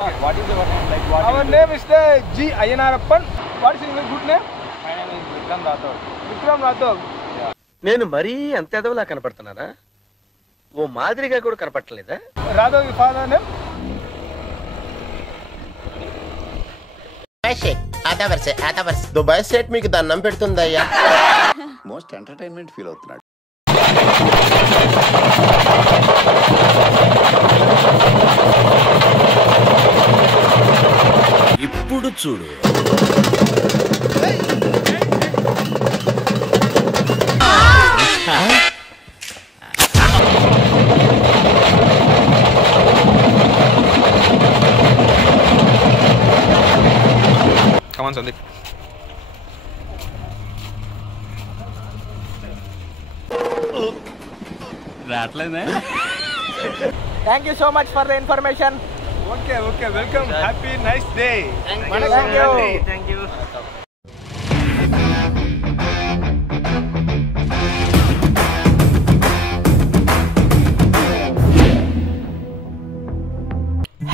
What is your name? Like what? Our name is the G. Ayanarappan. What is your good name? My name is Vikram Rathod. Vikram Rathod. నేను మరీ అంత ఎదవలా కనపడుతున్నానా? ఓ మాదిరిగా కూడా కనపడలేదా? Rathod, your father name? Dubai set మీకు దండం పెడుతుందయ్యా. Most entertainment feel అవుతున్నాడు. ఇప్పుడు చూడు. Come on, Sandeep. Thank you so much for the information. Okay, welcome. Happy, nice day. Thank you.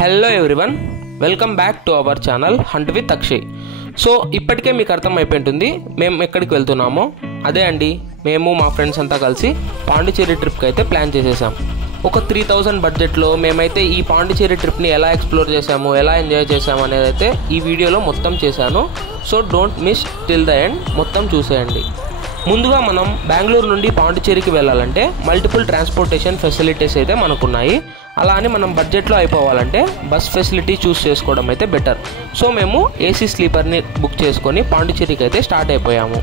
Hello everyone, welcome back to our channel hunt with Akshay. So ఇప్పటికే మీకు అర్థమైపోయింటుంది మేము ఎక్కడికి వెళ్తున్నామో. అదే అండి, మేము మా ఫ్రెండ్స్ అంతా కలిసి పాండిచేరి ట్రిప్కి అయితే ప్లాన్ చేసేసాం. ఒక 3000 బడ్జెట్లో మేమైతే ఈ పాండిచేరి ట్రిప్ని ఎలా ఎక్స్ప్లోర్ చేసాము, ఎలా ఎంజాయ్ చేసాము అనేది అయితే ఈ వీడియోలో మొత్తం చేశాను. So don't miss till the end, మొత్తం చూసేయండి. ముందుగా మనం బెంగళూరు నుండి పాండిచేరికి వెళ్ళాలంటే మల్టిపుల్ ట్రాన్స్పోర్టేషన్ ఫెసిలిటీస్ అయితే మనకున్నాయి. అలా అని మనం బడ్జెట్లో అయిపోవాలంటే బస్ ఫెసిలిటీ చూస్ చేసుకోవడం అయితే బెటర్. సో మేము ఏసీ స్లీపర్ని బుక్ చేసుకొని పాండిచేరికి అయితే స్టార్ట్ అయిపోయాము.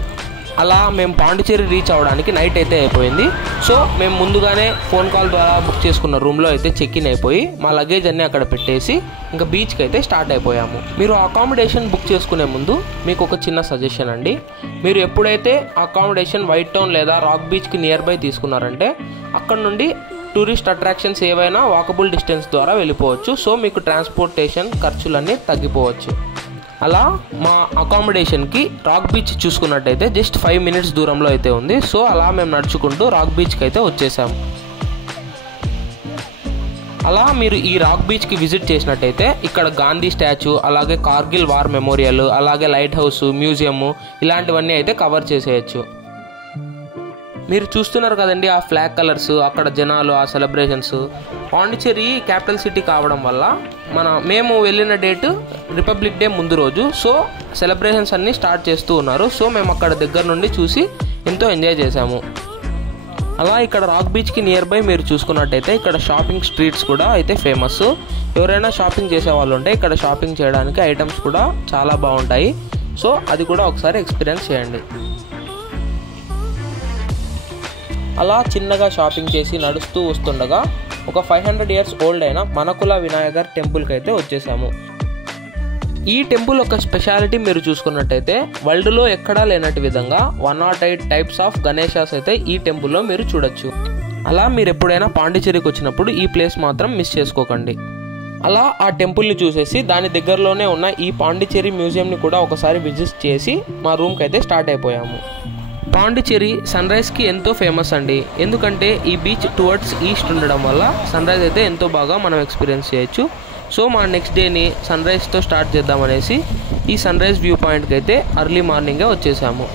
అలా మేము పాండిచేరి రీచ్ అవ్వడానికి నైట్ అయితే అయిపోయింది. సో మేము ముందుగానే ఫోన్ కాల్ ద్వారా బుక్ చేసుకున్న రూమ్లో అయితే చెక్ ఇన్ అయిపోయి మా లగేజ్ అన్నీ అక్కడ పెట్టేసి ఇంకా బీచ్కి అయితే స్టార్ట్ అయిపోయాము. మీరు అకామిడేషన్ బుక్ చేసుకునే ముందు మీకు ఒక చిన్న సజెషన్ అండి. మీరు ఎప్పుడైతే అకామిడేషన్ వైట్ టౌన్ లేదా రాక్ బీచ్కి నియర్ బై తీసుకున్నారంటే అక్కడ నుండి టూరిస్ట్ అట్రాక్షన్స్ ఏవైనా వాకబుల్ డిస్టెన్స్ ద్వారా వెళ్ళిపోవచ్చు. సో మీకు ట్రాన్స్పోర్టేషన్ ఖర్చులన్నీ తగ్గిపోవచ్చు. అలా మా అకామిడేషన్కి రాక్ బీచ్ చూసుకున్నట్టయితే జస్ట్ 5 minutes దూరంలో అయితే ఉంది. సో అలా మేము నడుచుకుంటూ రాక్ బీచ్కి అయితే వచ్చేసాము. అలా మీరు ఈ రాక్ బీచ్కి విజిట్ చేసినట్టయితే ఇక్కడ గాంధీ స్టాచ్యూ, అలాగే కార్గిల్ వార్ మెమోరియల్, అలాగే లైట్ హౌస్, మ్యూజియము ఇలాంటివన్నీ అయితే కవర్ చేసేయచ్చు. మీరు చూస్తున్నారు కదండి ఆ ఫ్లాగ్ కలర్స్, అక్కడ జనాలు, ఆ సెలబ్రేషన్స్. పాండిచేరి క్యాపిటల్ సిటీ కావడం వల్ల మేము వెళ్ళిన డేట్ రిపబ్లిక్ డే ముందు రోజు. సో సెలబ్రేషన్స్ అన్నీ స్టార్ట్ చేస్తూ ఉన్నారు. సో మేము అక్కడ దగ్గర నుండి చూసి ఎంతో ఎంజాయ్ చేసాము. అలా ఇక్కడ రాక్ బీచ్కి నియర్ బై మీరు చూసుకున్నట్టయితే ఇక్కడ షాపింగ్ స్ట్రీట్స్ కూడా అయితే ఫేమస్. ఎవరైనా షాపింగ్ చేసే వాళ్ళు ఉంటే ఇక్కడ షాపింగ్ చేయడానికి ఐటమ్స్ కూడా చాలా బాగుంటాయి. సో అది కూడా ఒకసారి ఎక్స్పీరియన్స్ చేయండి. అలా చిన్నగా షాపింగ్ చేసి నడుస్తూ వస్తుండగా ఒక 500 years ఓల్డ్ అయిన మనకుల వినాయకర్ టెంపుల్కి అయితే వచ్చేసాము. ఈ టెంపుల్ ఒక స్పెషాలిటీ మీరు చూసుకున్నట్టయితే వరల్డ్లో ఎక్కడా లేనట్టు విధంగా 108 types ఆఫ్ గణేశాస్ అయితే ఈ టెంపుల్లో మీరు చూడొచ్చు. అలా మీరు ఎప్పుడైనా పాండిచేరికి వచ్చినప్పుడు ఈ ప్లేస్ మాత్రం మిస్ చేసుకోకండి. అలా ఆ టెంపుల్ని చూసేసి దాని దగ్గరలోనే ఉన్న ఈ పాండిచేరి మ్యూజియంని కూడా ఒకసారి విజిట్ చేసి మా రూమ్కి అయితే స్టార్ట్ అయిపోయాము. పాండిచేరి సన్ రైజ్కి ఎంతో ఫేమస్ అండి. ఎందుకంటే ఈ బీచ్ టువర్డ్స్ ఈస్ట్ ఉండడం వల్ల సన్ రైజ్ అయితే ఎంతో బాగా మనం ఎక్స్పీరియన్స్ చేయొచ్చు. సో మా నెక్స్ట్ డేని సన్ రైజ్తో స్టార్ట్ చేద్దామనేసి ఈ సన్ రైజ్ వ్యూ పాయింట్కి అయితే అర్లీ మార్నింగే వచ్చేసాము.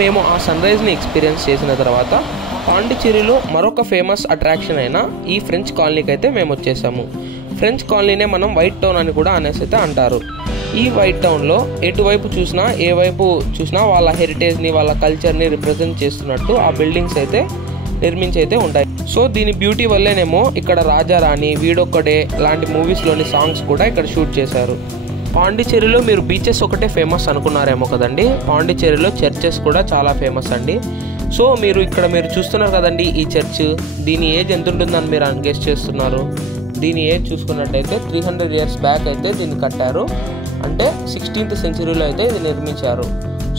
మేము ఆ సన్ రైజ్ని ఎక్స్పీరియన్స్ చేసిన తర్వాత పాండిచేరిలో మరొక ఫేమస్ అట్రాక్షన్ అయిన ఈ ఫ్రెంచ్ కాలనీకి అయితే మేము వచ్చేసాము. ఫ్రెంచ్ కాలనీనే మనం వైట్ టౌన్ అని కూడా అనేసి అయితే అంటారు. ఈ వైట్ టౌన్లో ఎటువైపు చూసినా, ఏ వైపు చూసినా వాళ్ళ హెరిటేజ్ని, వాళ్ళ కల్చర్ని రిప్రజెంట్ చేస్తున్నట్టు ఆ బిల్డింగ్స్ అయితే నిర్మించి అయితే ఉంటాయి. సో దీని బ్యూటీ వల్లేనేమో ఇక్కడ రాజారాణి, వీడొక్కడే లాంటి మూవీస్లోని సాంగ్స్ కూడా ఇక్కడ షూట్ చేశారు. పాండిచేరిలో మీరు బీచెస్ ఒకటే ఫేమస్ అనుకున్నారేమో కదండి, పాండిచేరిలో చర్చెస్ కూడా చాలా ఫేమస్ అండి. సో మీరు చూస్తున్నారు కదండి ఈ చర్చ్, దీని ఏజ్ ఎంత ఉంటుందని మీరు గెస్ చేస్తున్నారు. దీని ఏజ్ చూసుకున్నట్టయితే 300 years బ్యాక్ అయితే దీన్ని కట్టారు. అంటే 16th centuryలో అయితే ఇది నిర్మించారు.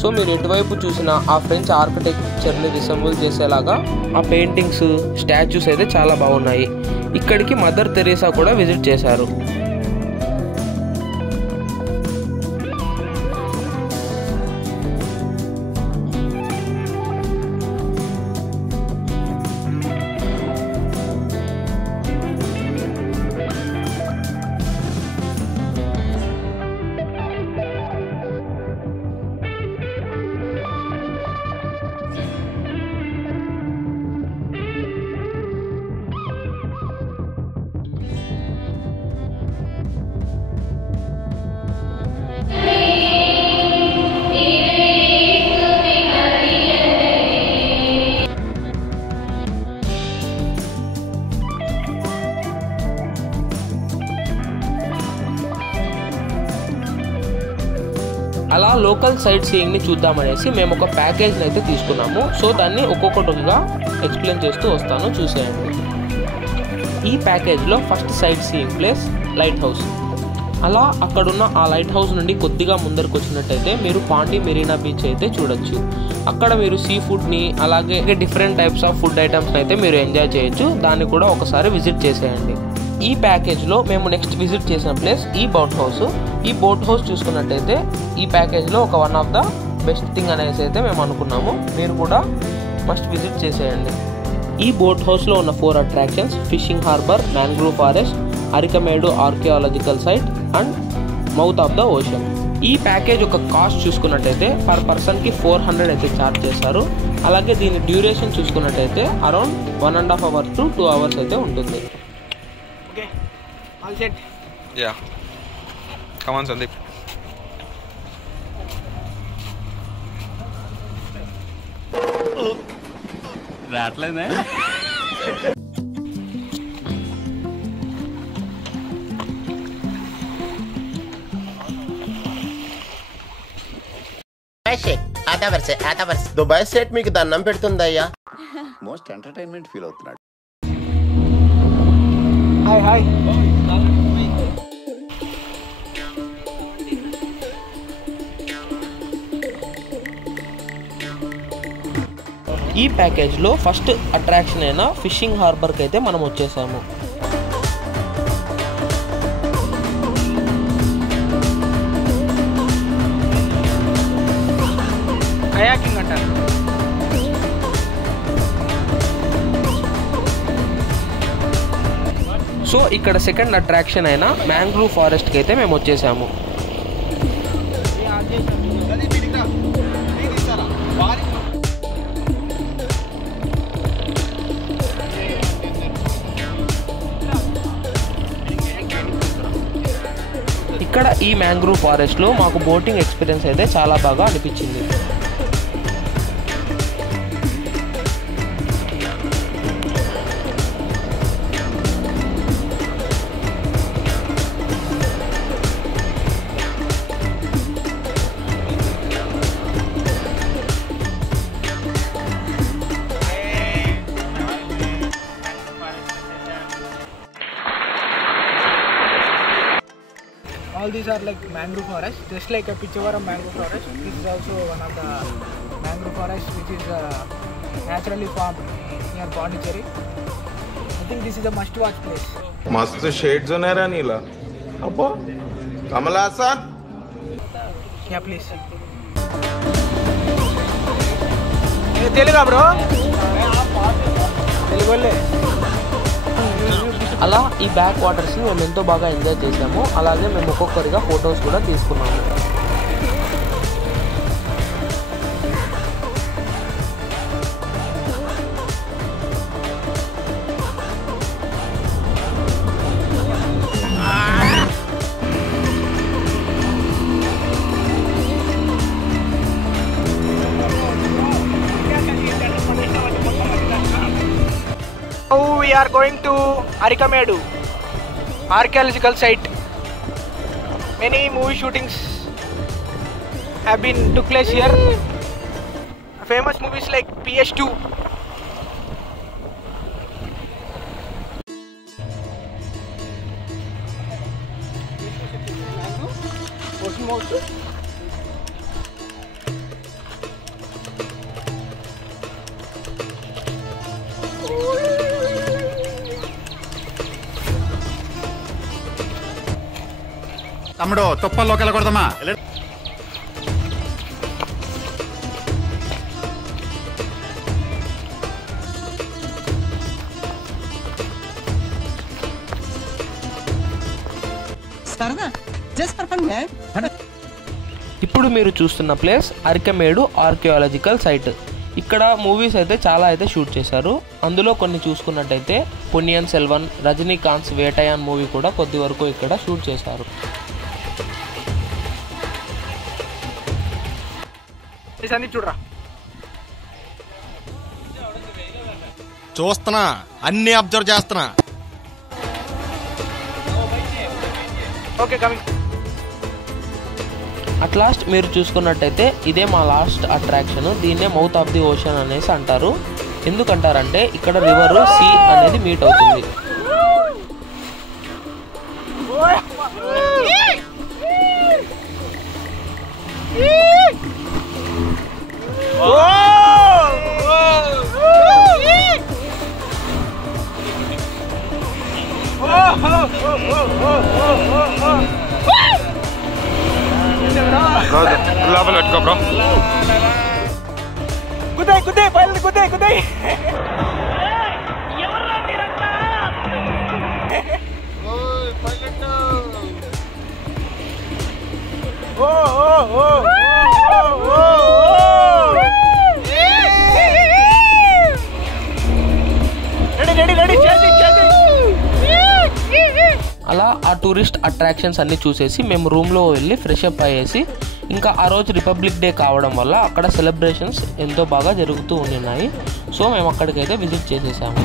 సో మీరు ఎటువైపు చూసినా ఆ ఫ్రెంచ్ ఆర్కిటెక్చర్ని రిసెంబుల్ చేసేలాగా ఆ పెయింటింగ్స్, స్టాచ్యూస్ అయితే చాలా బాగున్నాయి. ఇక్కడికి మదర్ తెరీసా కూడా విజిట్ చేశారు. అలా లోకల్ సైట్ సీయింగ్ని చూద్దామనేసి మేము ఒక ప్యాకేజ్ని అయితే తీసుకున్నాము. సో దాన్ని ఒక్కొక్కటిగా ఎక్స్ప్లెయిన్ చేస్తూ వస్తాను, చూసేయండి. ఈ ప్యాకేజ్లో first sightseeing place lighthouse. అలా అక్కడున్న ఆ లైట్ హౌస్ నుండి కొద్దిగా ముందరకు వచ్చినట్టయితే మీరు పాండి మెరీనా బీచ్ అయితే చూడొచ్చు. అక్కడ మీరు సీ ఫుడ్ని అలాగే డిఫరెంట్ టైప్స్ ఆఫ్ ఫుడ్ ఐటమ్స్ని అయితే మీరు ఎంజాయ్ చేయొచ్చు. దాన్ని కూడా ఒకసారి విజిట్ చేసేయండి. ఈ ప్యాకేజ్లో మేము నెక్స్ట్ విజిట్ చేసిన ప్లేస్ ఈ బోట్ హౌస్. ఈ బోట్ హౌస్ చూసుకున్నట్టయితే ఈ ప్యాకేజ్లో ఒక one of the best thing అనేసి అయితే మేము అనుకున్నాము. మీరు కూడా మస్ట్ విజిట్ చేసేయండి. ఈ బోట్ హౌస్లో ఉన్న 4 attractions fishing harbour, mangrove forest, Arikamedu archaeological site and mouth of the ocean. ఈ ప్యాకేజ్ ఒక కాస్ట్ చూసుకున్నట్టయితే పర్ పర్సన్కి 400 అయితే ఛార్జ్ చేస్తారు. అలాగే దీని డ్యూరేషన్ చూసుకున్నట్టయితే అరౌండ్ 1.5 hours to 2 hours అయితే ఉంటుంది. All set. Yeah. Come on, Sandeep. రాట్లేదే. దుబాయ్ స్టేట్ మీకు దండం పెడుతుందయ్యా. మోస్ట్ ఎంటర్టైన్మెంట్ ఫీల్ అవుతున్నాడు. Hi hi. ఈ ప్యాకేజ్లో ఫస్ట్ అట్రాక్షన్ అయిన ఫిషింగ్ హార్బర్కి అయితే మనం వచ్చేసాము. కయాకింగ్ అంటారు. సో ఇక్కడ సెకండ్ అట్రాక్షన్ అయిన మ్యాంగ్రూవ్ ఫారెస్ట్కి అయితే మేము వచ్చేసాము. ఇక్కడ ఈ మ్యాంగ్రూవ్ ఫారెస్ట్లో మాకు బోటింగ్ ఎక్స్పీరియన్స్ అయితే చాలా బాగా అనిపించింది. All these are like mangrove forest, just like a picture of mangrove forest. This is also one of the mangrove forests which is naturally formed near Pondicherry. I think this is a must-watch place. मस्त shades ఉన్నారా నీలా అబ్బో Kamal Haasan. Yeah, please. తెలుగా bro? తెలుగులే. అలా ఈ back వాటర్స్ని మేము ఎంతో బాగా ఎంజాయ్ చేసాము. అలాగే మేము ఒక్కొక్కరిగా ఫొటోస్ కూడా తీసుకున్నాము. Now we are going to Arikamedu archaeological site. Many movie shootings have been took place here. Famous movies like PS2. తమ్ముడు తుప్పల్లోకి వెళ్ళకూడదమ్మా. ఇప్పుడు మీరు చూస్తున్న ప్లేస్ అరికమేడు ఆర్కియాలజికల్ సైట్. ఇక్కడ మూవీస్ అయితే చాలా అయితే షూట్ చేశారు. అందులో కొన్ని చూసుకున్నట్టయితే పొన్నియిన్ సెల్వన్, రజనీకాంత్ వేటయాన్ మూవీ కూడా కొద్ది వరకు ఇక్కడ షూట్ చేశారు. చూడరా చూస్తున్నా, అన్ని అబ్జర్వ్ చేస్తున్నా. Okay coming. అట్ లాస్ట్ మీరు చూసుకున్నట్టయితే ఇదే మా లాస్ట్ అట్రాక్షన్. దీన్నే మౌత్ ఆఫ్ ది ఓషన్ అనేసి అంటారు. ఎందుకంటారంటే ఇక్కడ రివర్ సీ అనేది మీట్ అవుతుంది. లోపల పెట్టుకో బ్రో. కుదే కుదే పైలట్ కుదే కుదే. ఓ ఓ ఓ ఓ రెడీ రెడీ చేసి చేసి. అలా ఆ టూరిస్ట్ అట్రాక్షన్స్ అన్నీ చూసేసి మేము రూమ్లో వెళ్ళి ఫ్రెష్ అప్ అయ్యేసి, ఇంకా ఆ రోజు రిపబ్లిక్ డే కావడం వల్ల అక్కడ సెలబ్రేషన్స్ ఎంతో బాగా జరుగుతూ ఉన్నాయి. సో మేము అక్కడికైతే విజిట్ చేసేసాము.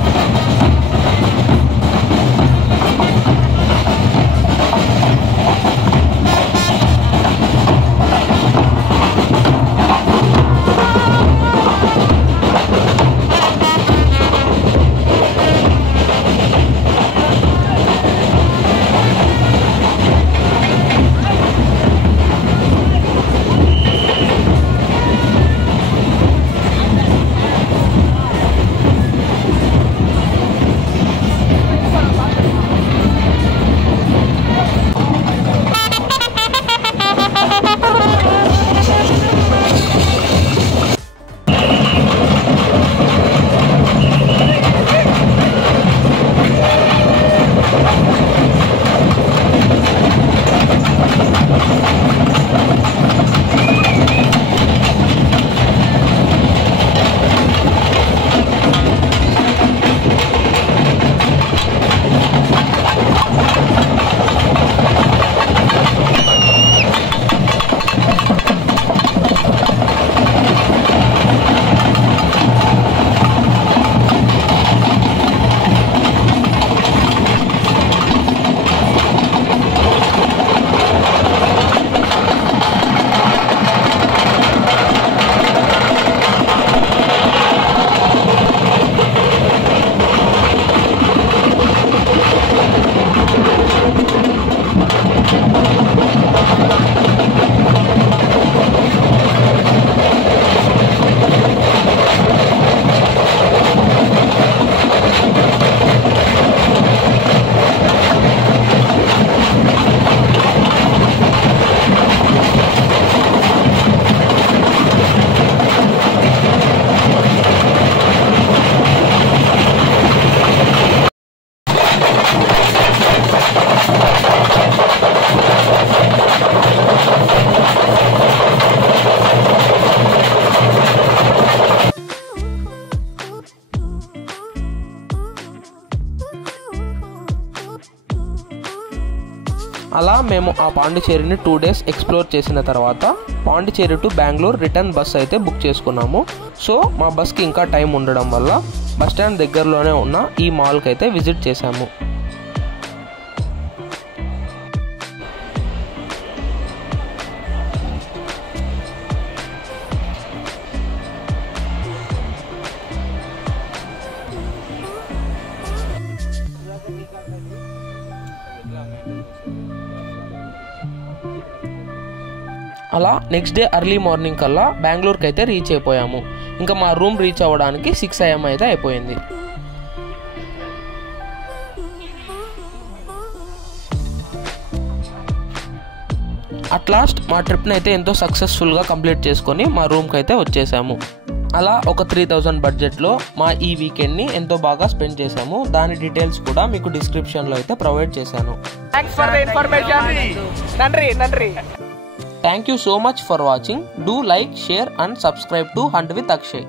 అలా మేము ఆ పాండిచేరిని 2 days ఎక్స్ప్లోర్ చేసిన తర్వాత Pondicherry to Bengaluru return bus అయితే బుక్ చేసుకున్నాము. సో మా బస్కి ఇంకా టైం ఉండడం వల్ల బస్ స్టాండ్ దగ్గరలోనే ఉన్న ఈ మాల్కి అయితే విజిట్ చేశాము. అలా నెక్స్ట్ డే ఎర్లీ మార్నింగ్ కల్లా బెంగళూరుకి అయితే రీచ్ అయిపోయాము. ఇంకా మా రూమ్ రీచ్ అవ్వడానికి 6 AM అయితే అయిపోయింది. అట్ లాస్ట్ మా ట్రిప్ని అయితే ఎంతో సక్సెస్ఫుల్గా కంప్లీట్ చేసుకొని మా రూమ్కి అయితే వచ్చేసాము. అలా ఒక 3000 బడ్జెట్లో మా ఈ వీకెండ్ని ఎంతో బాగా స్పెండ్ చేసాము. దాని డీటెయిల్స్ కూడా మీకు డిస్క్రిప్షన్లో అయితే ప్రొవైడ్ చేశాను. Thanks for the information. నన్రి. Thank you so much for watching. Do like, share and subscribe to Hunt with Akshay.